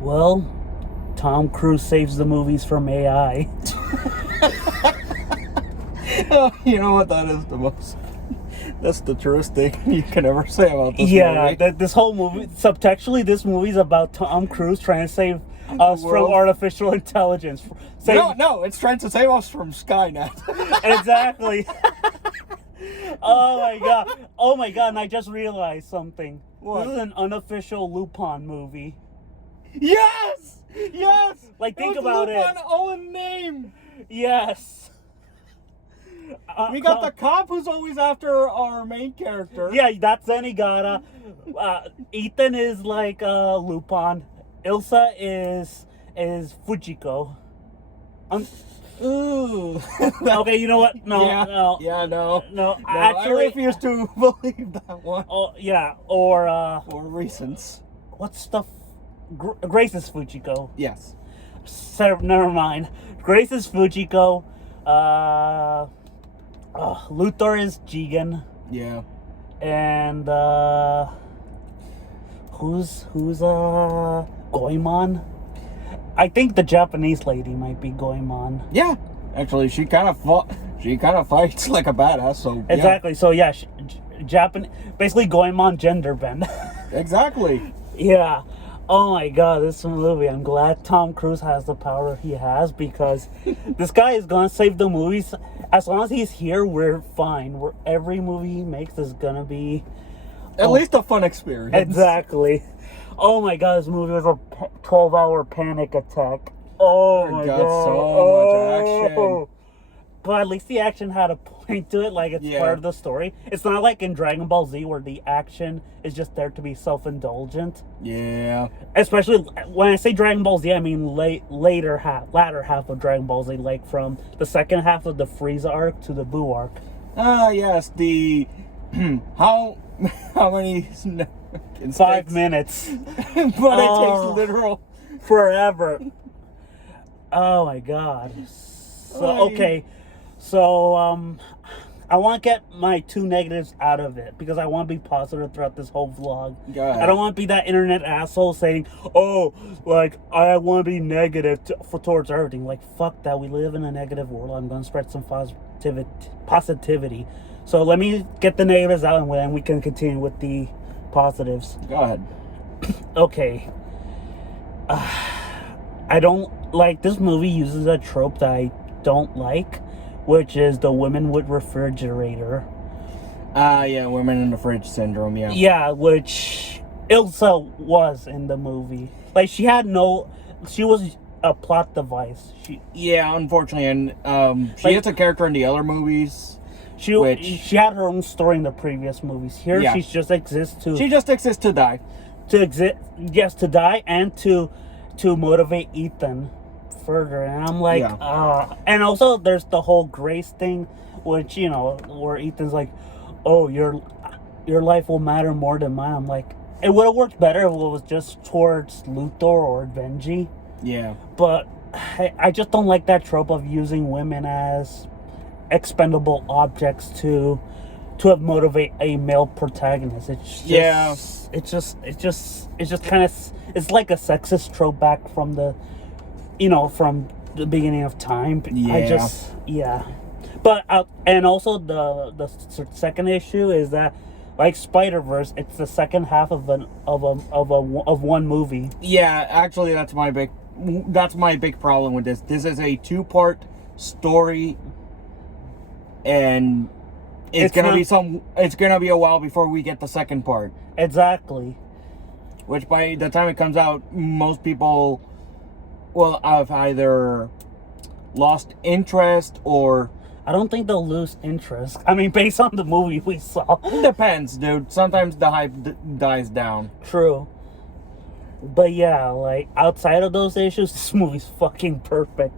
Well, Tom Cruise saves the movies from AI. Oh, you know what? That is the most. That's the truest thing you can ever say about this movie. Yeah, this whole movie, subtextually, this movie's about Tom Cruise trying to save us from artificial intelligence. No, it's trying to save us from Skynet. Exactly. Oh my god, and I just realized something. What? This is an unofficial Lupin movie. Yes! Like, think it was about Lupin it. Owen name. Yes. We got the cop who's always after our main character. Yeah, that's Zenigata. Ethan is like Lupin. Ilsa is Fujiko. Ooh. Okay, you know what? No. I Actually, refuse to believe that one. Oh yeah, or reasons. what's the Grace is Fujiko. Yes. Never mind. Grace is Fujiko. Luthor is Jigen. Yeah. And who's Goemon? I think the Japanese lady might be Goemon. Yeah. Actually, she kind of fights like a badass. So exactly. So yeah, basically Goemon gender bend. Exactly. Yeah. Oh my god, this movie. I'm glad Tom Cruise has the power he has, because this guy is gonna save the movies. As long as he's here, we're fine. Every movie he makes is gonna be at least a fun experience. Exactly. Oh my god, this movie was a 12-hour panic attack. Oh my god. So much action. But at least the action had a point to it, like it's part of the story. It's not like in Dragon Ball Z where the action is just there to be self-indulgent. Yeah. Especially when I say Dragon Ball Z, I mean latter half of Dragon Ball Z, like from the second half of the Frieza arc to the Buu arc. Yes, the how many 5 minutes. But it takes literal forever. Oh my god. So okay. So, I want to get my 2 negatives out of it, because I want to be positive throughout this whole vlog. I don't want to be that internet asshole saying, oh, like, I want to be negative towards everything. Like, fuck that. We live in a negative world. I'm going to spread some positivity. So let me get the negatives out, and then we can continue with the positives. Go ahead. Okay. I don't like, this movie uses a trope that I don't like, which is the women with refrigerator. Yeah, women in the fridge syndrome, yeah. Yeah, which Ilsa was in the movie. Like, she was a plot device. Yeah, unfortunately, and she is a character in the other movies. She had her own story in the previous movies. Here, she just exists to die. To die and to motivate Ethan further. And I'm like, and also there's the whole Grace thing, which, you know, where Ethan's like, oh, your life will matter more than mine. I'm like, it would have worked better if it was just towards Luthor or Benji. Yeah. But I just don't like that trope of using women as expendable objects to motivate a male protagonist. It's just, it's just kind of, it's like a sexist trope back from the beginning of time. But and also the second issue is that, like Spider-Verse, it's the second half of one movie. Yeah, actually, that's my big problem with this. This is a 2-part story, and it's gonna be a while before we get the second part. Exactly. Which, by the time it comes out, most people will have either lost interest or... I don't think they'll lose interest. I mean, based on the movie we saw. Depends, dude. Sometimes the hype dies down. True. But yeah, like, outside of those issues, this movie's fucking perfect.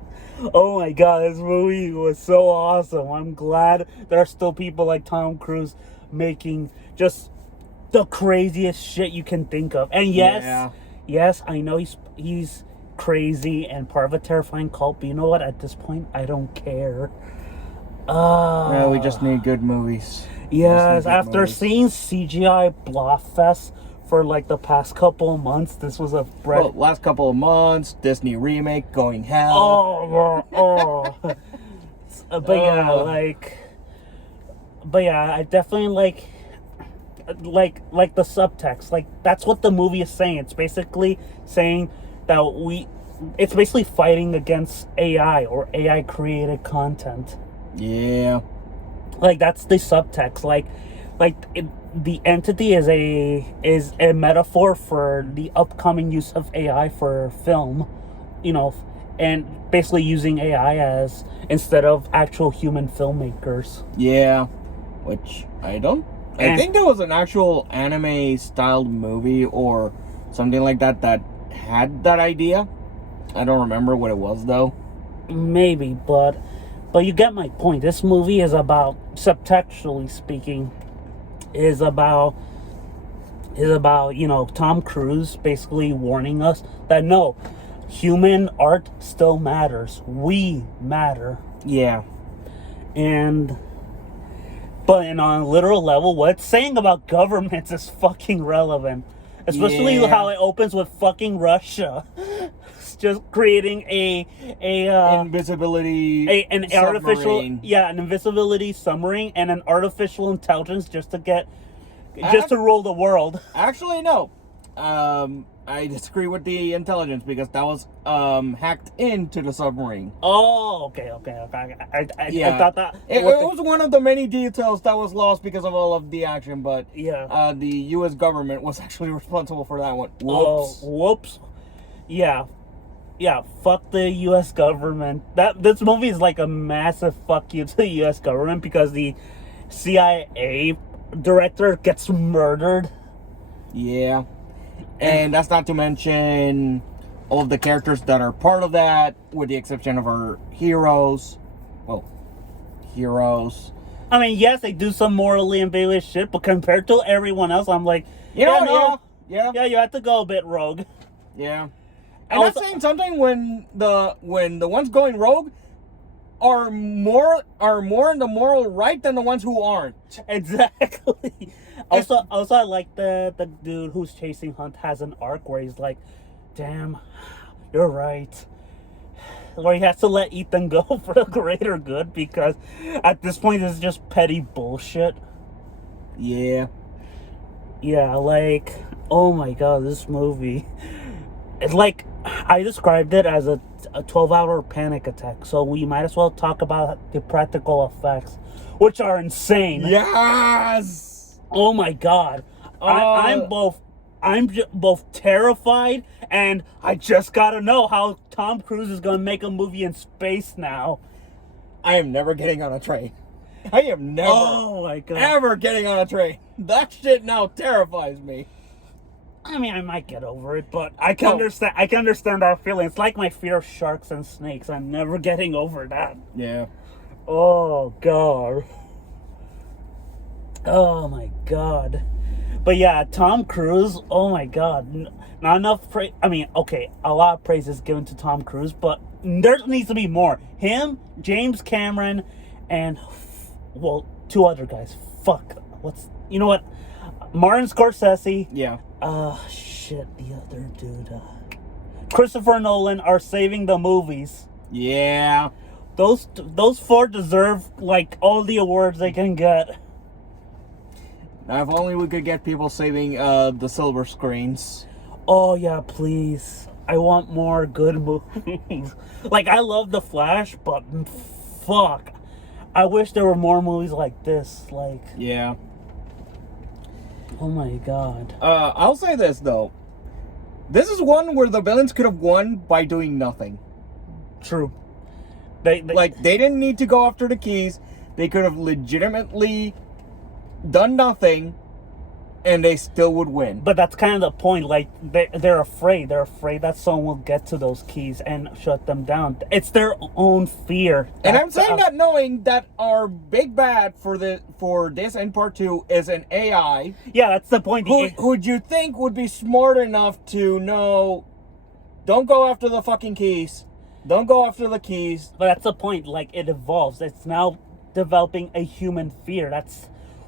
Oh my god, this movie was so awesome. I'm glad there are still people like Tom Cruise making just the craziest shit you can think of. And yes, I know he's crazy and part of a terrifying cult, but you know what? At this point, I don't care. We just need good movies. Yes, after seeing CGI Blobfest for like the past couple of months. This was a Well, last couple of months, Disney remake going hell. oh. But yeah, I definitely like the subtext. Like, that's what the movie is saying. It's basically saying that it's basically fighting against AI or AI created content. Yeah. Like, that's the subtext. The entity is a metaphor for the upcoming use of AI for film, and basically using AI as instead of actual human filmmakers. Yeah, which I think there was an actual anime styled movie or something like that had that idea. I don't remember what it was though. Maybe, but you get my point. This movie is about, subtextually speaking, is about Tom Cruise basically warning us that no, human art still matters. We matter. Yeah. But on a literal level, what it's saying about governments is fucking relevant. Especially how it opens with fucking Russia. It's just creating invisibility an submarine. artificial an invisibility submarine and an artificial intelligence just to rule the world. Actually, no. I disagree with the intelligence because that was hacked into the submarine. Oh, okay. I thought that it was one of the many details that was lost because of all of the action, but yeah, the U.S. government was actually responsible for that one. Whoops. Oh, whoops. Yeah, fuck the U.S. government. This movie is like a massive fuck you to the U.S. government because the CIA director gets murdered. Yeah. And that's not to mention all of the characters that are part of that, with the exception of our heroes. Well, heroes. I mean, yes, they do some morally ambiguous shit, but compared to everyone else, I'm like, yeah, you have to go a bit rogue. Yeah. And that's saying something when the ones going rogue are more in the moral right than the ones who aren't. Exactly. Also, I like the dude who's chasing Hunt has an arc where he's like, damn, you're right. Where he has to let Ethan go for the greater good because at this point it's just petty bullshit. Yeah. Yeah, like, oh my god, this movie. It's like, I described it as a 12-hour panic attack, so we might as well talk about the practical effects, which are insane. Yes! Oh my god. I'm both terrified and I just gotta know how Tom Cruise is gonna make a movie in space now. I am never getting on a train. I am never ever getting on a train. That shit now terrifies me. I mean, I might get over it, but I can understand that feeling. It's like my fear of sharks and snakes. I'm never getting over that. Yeah. Oh god. Oh my god. But yeah, Tom Cruise, oh my god. Not enough praise. I mean, okay, a lot of praise is given to Tom Cruise, but there needs to be more. Him, James Cameron, and, well, two other guys. Fuck. You know what? Martin Scorsese. Yeah. The other dude. Christopher Nolan are saving the movies. Yeah. Those four deserve, like, all the awards they can get. Now, if only we could get people saving the silver screens. Oh, yeah, please. I want more good movies. Like, I love The Flash, but fuck. I wish there were more movies like this. Like, yeah. Oh my god. I'll say this, though. This is one where the villains could have won by doing nothing. True. They didn't need to go after the keys. They could have legitimately done nothing, and they still would win. But that's kind of the point. Like, they're afraid. They're afraid that someone will get to those keys and shut them down. It's their own fear. And I'm saying that knowing that our big bad for this and part 2 is an AI. Yeah, that's the point. Who would you think would be smart enough to know, don't go after the fucking keys. Don't go after the keys. But that's the point. Like, it evolves. It's now developing a human fear.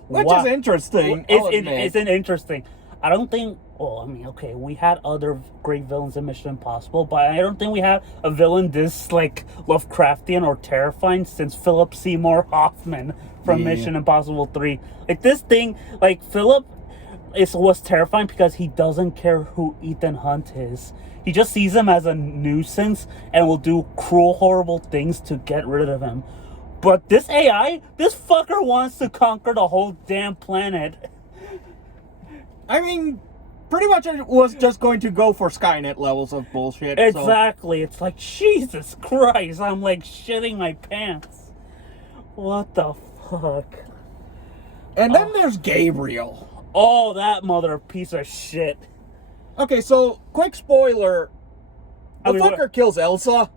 Which is interesting. It's interesting. I don't think Well, I mean, okay, we had other great villains in Mission Impossible, but I don't think we have a villain this, like, Lovecraftian or terrifying since Philip Seymour Hoffman from Yeah. Mission Impossible 3. Like, this thing, like, Philip was terrifying because he doesn't care who Ethan Hunt is. He just sees him as a nuisance and will do cruel, horrible things to get rid of him. But this AI, this fucker wants to conquer the whole damn planet. I mean, pretty much it was just going to go for Skynet levels of bullshit. Exactly. It's like, Jesus Christ. I'm like shitting my pants. What the fuck? And then there's Gabriel. Oh, that mother piece of shit. Okay, so quick spoiler. The I mean, fucker kills Elsa.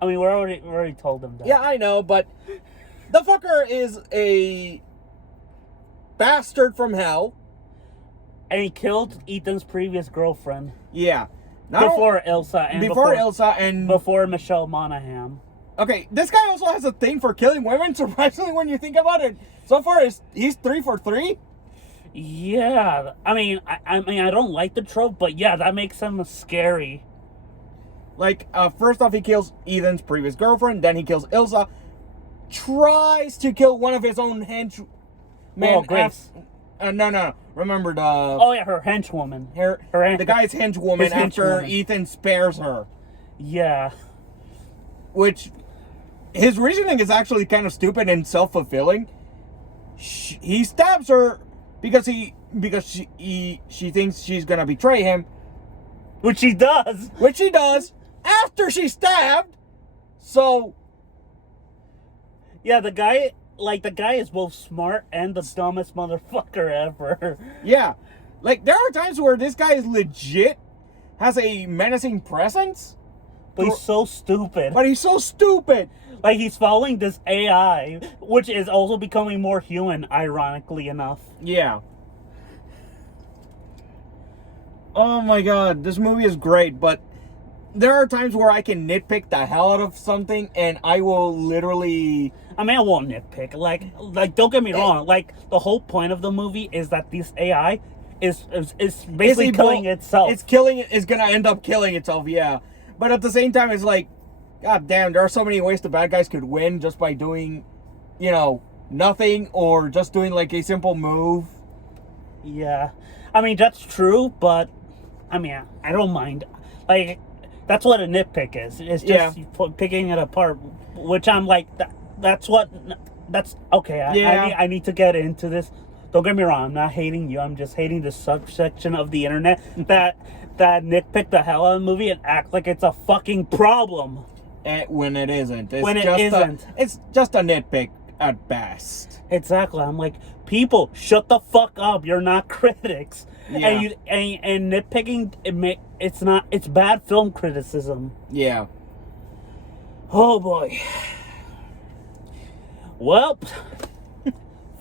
I mean, we already told them that. Yeah, I know, but the fucker is a bastard from hell. And he killed Ethan's previous girlfriend. Yeah. Before Elsa and before Elsa and before Michelle Monaghan. Okay, this guy also has a thing for killing women. Surprisingly, when you think about it, so far he's 3 for 3. Yeah, I mean, I don't like the trope, but yeah, that makes him scary. Like, first off, he kills Ethan's previous girlfriend. Then he kills Elsa. Tries to kill one of his own henchmen. Oh, Grace. No. Remember the... Oh, yeah, her henchwoman. The guy's henchwoman His after henchwoman. Ethan spares her. Yeah. Which, his reasoning is actually kind of stupid and self-fulfilling. He stabs her because she thinks she's gonna betray him. Which he does. Which she does after she's stabbed. So... Yeah, the guy is both smart and the dumbest motherfucker ever. Yeah. Like, there are times where this guy is legit, has a menacing presence. But he's so stupid. But he's so stupid. Like, he's following this AI, which is also becoming more human, ironically enough. Yeah. Oh my god, this movie is great, but there are times where I can nitpick the hell out of something, and I will literally... I mean, I won't nitpick. Like, don't get me wrong. Like, the whole point of the movie is that this AI is basically killing itself. It's gonna end up killing itself, yeah. But at the same time, it's like, god damn, there are so many ways the bad guys could win just by doing, nothing, or just doing, like, a simple move. Yeah. I mean, that's true, but, I mean, I don't mind. Like, that's what a nitpick is. It's just picking it apart, which I'm like, that's okay. I need to get into this. Don't get me wrong, I'm not hating you. I'm just hating the subsection of the internet that nitpick the hell out of the movie and act like it's a fucking problem. When it isn't. It's just a nitpick at best. Exactly. I'm like, people, shut the fuck up. You're not critics. Yeah. And nitpicking, it's bad film criticism. Yeah. Oh boy. Well,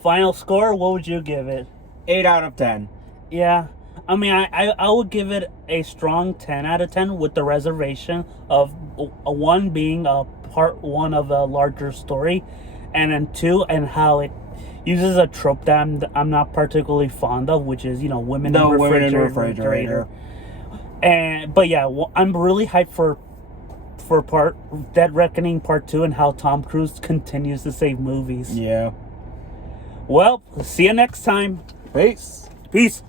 final score, what would you give it? 8 out of 10. Yeah. I mean, I would give it a strong 10 out of 10 with the reservation of a 1 being a part 1 of a larger story, and then 2, and how it uses a trope that I'm not particularly fond of, which is, women in refrigerator. But yeah, I'm really hyped for Dead Reckoning Part 2 and how Tom Cruise continues to save movies. Yeah. Well, see you next time. Peace. Peace.